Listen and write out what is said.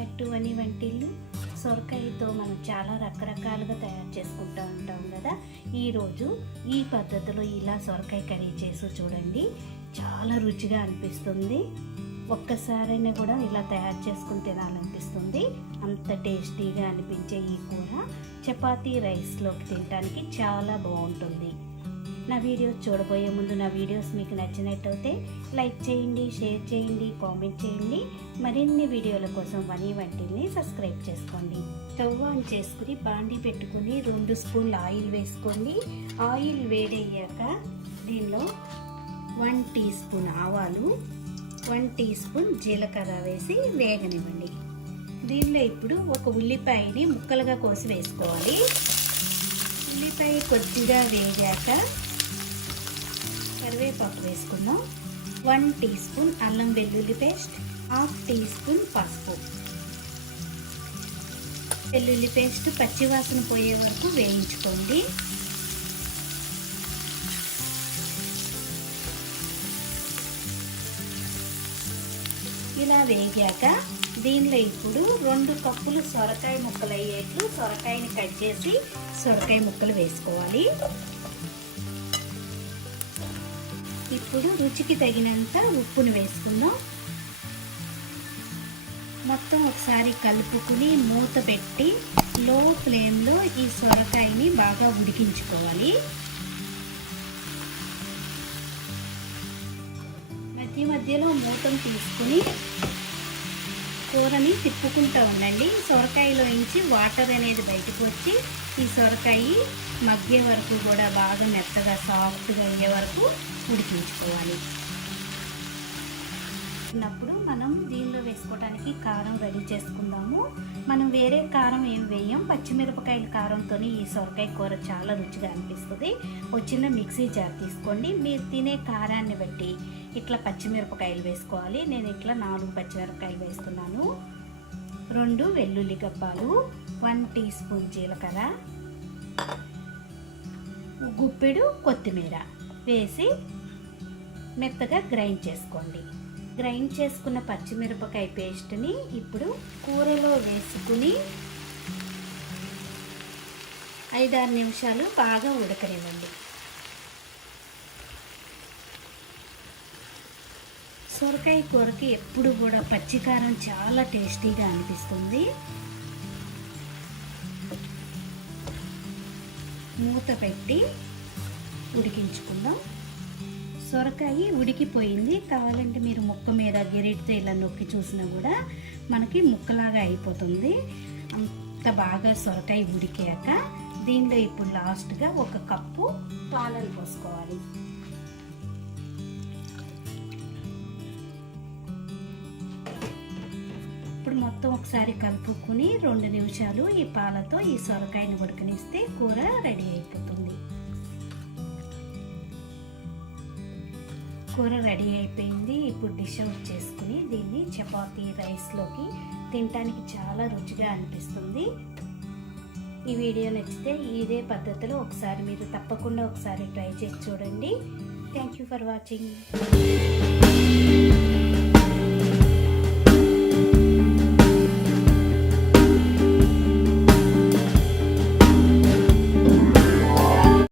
Back to వని వంటిల్లు. సొరకాయతో మనం చాలా రకరకాలుగా తయారు చేసుకుంటూ ఉంటాం కదా. ఈరోజు ఈ పద్ధతిలో ఇలా సొరకాయ కర్రీ చేసి చూడండి, చాలా రుచిగా అనిపిస్తుంది. ఒక్కసారైనా కూడా ఇలా తయారు చేసుకుని తినాలనిపిస్తుంది. అంత టేస్టీగా అనిపించే ఈ కూర చపాతీ రైస్లోకి తినడానికి చాలా బాగుంటుంది. నా వీడియోస్ చూడబోయే ముందు నా వీడియోస్ మీకు నచ్చినట్టయితే లైక్ చేయండి, షేర్ చేయండి, కామెంట్ చేయండి. మరిన్ని వీడియోల కోసం వని వంటిల్ని సబ్స్క్రైబ్ చేసుకోండి. స్టవ్ ఆన్ చేసుకుని బాండి పెట్టుకుని 2 స్పూన్ల ఆయిల్ వేసుకోండి. ఆయిల్ వేడయ్యాక దీనిలో 1 టీ స్పూన్ ఆవాలు, 1 టీ స్పూన్ జీలకర్ర వేసి వేగనివ్వండి. దీనిలో ఇప్పుడు ఒక ఉల్లిపాయని ముక్కలుగా కోసి వేసుకోవాలి. ఉల్లిపాయ కొద్దిగా వేగాక కరివేపాకు వేసుకుందాం. 1 టీ స్పూన్ అల్లం వెల్లుల్లి పేస్ట్, 1/2 టీ స్పూన్ పసుపు. వెల్లుల్లి పేస్ట్ పచ్చివాసన పోయే వరకు వేయించుకోండి. ఇలా వేగాక దీనిలో ఇప్పుడు 2 కప్పులు సొరకాయ ముక్కలు అయ్యేట్లు సొరకాయని కట్ చేసి సొరకాయ ముక్కలు వేసుకోవాలి. ఇప్పుడు రుచికి తగినంత ఉప్పును వేసుకుందాం. మొత్తం ఒకసారి కలుపుకుని మూత పెట్టి లో ఫ్లేమ్లో ఈ సొరకాయని బాగా ఉడికించుకోవాలి. మధ్య మధ్యలో మూతను తీసుకుని కూరని తిప్పుకుంటూ ఉండండి. సొరకాయలో నుంచి వాటర్ అనేది బయటకు వచ్చి ఈ సొరకాయ మగ్గే వరకు కూడా బాగా మెత్తగా సాఫ్ట్గా అయ్యే వరకు ఉడికించుకోవాలి. అప్పుడు మనం దీనిలో వేసుకోవడానికి కారం రెడీ చేసుకుందాము. మనం వేరే కారం ఏం వేయం, పచ్చిమిరపకాయల కారంతో ఈ సొరకాయ కూర చాలా రుచిగా అనిపిస్తుంది. ఒక చిన్న మిక్సీ జార్ తీసుకోండి. మీరు తినే కారాన్ని బట్టి ఇట్లా పచ్చిమిరపకాయలు వేసుకోవాలి. నేను ఇట్లా 4 పచ్చిమిరపకాయలు వేస్తున్నాను. 2 వెల్లుల్లి గబ్బాలు, 1 టీ స్పూన్ జీలకర్ర, గుప్పెడు కొత్తిమీర వేసి మెత్తగా గ్రైండ్ చేసుకోండి. గ్రైండ్ చేసుకున్న పచ్చిమిరపకాయ పేస్ట్ని ఇప్పుడు కూరలో వేసుకుని 5-6 నిమిషాలు బాగా ఉడకనివ్వండి. సొరకాయ కూరకి ఎప్పుడు కూడా పచ్చికారం చాలా టేస్టీగా అనిపిస్తుంది. మూత పెట్టి ఉడికించుకుందాం. సొరకాయ ఉడికిపోయింది. కావాలంటే మీరు ముక్క మీద గెరిటితో ఇలా నొక్కి చూసినా కూడా మనకి ముక్కలాగా అయిపోతుంది. అంత బాగా సొరకాయ ఉడికాక దీనిలో ఇప్పుడు లాస్ట్గా 1 కప్పు పాలను పోసుకోవాలి. ఇప్పుడు మొత్తం ఒకసారి కలుపుకుని 2 నిమిషాలు ఈ పాలతో ఈ సొరకాయని ఉడకనిస్తే కూర రెడీ అయిపోతుంది. కూర రెడీ అయిపోయింది. ఇప్పుడు డిష్ అవుట్ చేసుకుని దీన్ని చపాతీ రైస్లోకి తినడానికి చాలా రుచిగా అనిపిస్తుంది. ఈ వీడియో నచ్చితే ఇదే పద్ధతిలో ఒకసారి మీరు తప్పకుండా ఒకసారి ట్రై చేసి చూడండి. Thank you for watching.